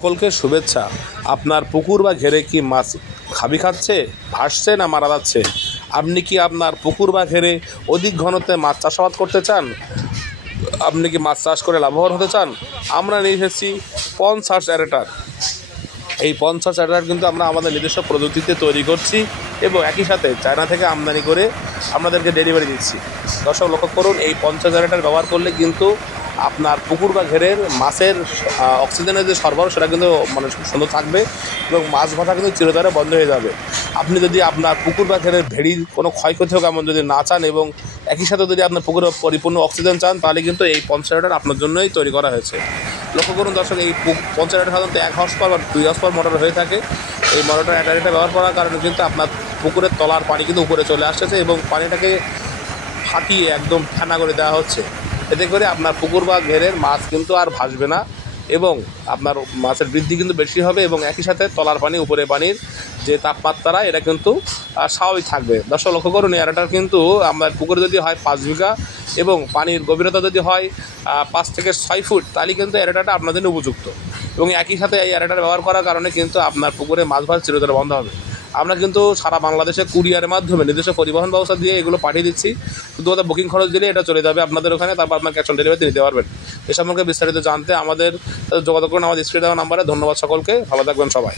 সকলকে শুভেচ্ছা। আপনার পুকুর বা ঘেরে কি মাছ খাবি খাচ্ছে, ভাসছে না মারা যাচ্ছে? আপনি কি আপনার পুকুর বা ঘেরে অধিক ঘনত্বে মাছ চাষাবাদ করতে চান? আপনি কি মাছ চাষ করে লাভবান হতে চান? আমরা নিয়ে এসেছি পন্ড সার্চ অ্যারেটার। এই পন্ড সার্চ অ্যারেটার কিন্তু আমরা আমাদের নিজস্ব প্রযুক্তিতে তৈরি করছি এবং একই সাথে চায়না থেকে আমদানি করে আপনাদেরকে ডেলিভারি দিচ্ছি। দর্শক লক্ষ্য করুন, এই পন্ড সার্চ অ্যারেটার ব্যবহার করলে কিন্তু আপনার পুকুর বা ঘেরের মাছের অক্সিজেনের যে সরবরাহ সেটা কিন্তু সুন্দর থাকবে এবং মাছ ভাতা কিন্তু চিরতরে বন্ধ হয়ে যাবে। আপনি যদি আপনার পুকুর বা ঘেরের ভেড়ির কোনো ক্ষয়ক্ষতি হোক এমন যদি না চান এবং একই সাথে যদি আপনার পুকুরে পরিপূর্ণ অক্সিজেন চান, তাহলে কিন্তু এই পন্ড সার্চ অ্যারেটার আপনার জন্যই তৈরি করা হয়েছে। লক্ষ্য করুন দর্শক, এই পন্ড সার্চ অ্যারেটার সাধারণত 1 হর্স পাওয়ার বা 2 হর্স পাওয়ার মোটর হয়ে থাকে। এই মোটর অ্যারেটারটা ব্যবহার করার কারণে কিন্তু আপনার পুকুরের তলার পানি কিন্তু উপরে চলে আসছে এবং পানিটাকে ফাটিয়ে একদম ঠান্ডা করে দেওয়া হচ্ছে। এতে করে আপনার পুকুর বা ঘেরের মাছ কিন্তু আর ভাসবে না এবং আপনার মাছের বৃদ্ধি কিন্তু বেশি হবে এবং একই সাথে তলার পানি উপরে পানির যে তাপমাত্রা এটা কিন্তু স্বাভাবিক থাকবে। দর্শক লক্ষ্য করুন, এই অ্যারেটার কিন্তু আপনার পুকুরে যদি হয় 5 বিঘা এবং পানির গভীরতা যদি হয় 5 থেকে 6 ফুট, তাহলে কিন্তু অ্যারেটারটা আপনাদের উপযুক্ত এবং একই সাথে এই অ্যারেটার ব্যবহার করার কারণে কিন্তু আপনার পুকুরে মাছ ভাস চিরতরে বন্ধ হবে। আমরা কিন্তু সারা বাংলাদেশে কুরিয়ারের মাধ্যমে নিজস্ব পরিবহন ব্যবস্থা দিয়ে এগুলো পাঠিয়ে দিচ্ছি। শুধুমাত্র বুকিং খরচ দিলে এটা চলে যাবে আপনাদের ওখানে, তারপর আপনার ক্যাশ অন ডেলিভারিতে নিতে পারবেন। এ সম্পর্কে বিস্তারিত জানতে আমাদের যোগাযোগ করুন আমাদের স্ক্রিনে দেওয়া নাম্বারে। ধন্যবাদ সকলকে, ভালো থাকবেন সবাই।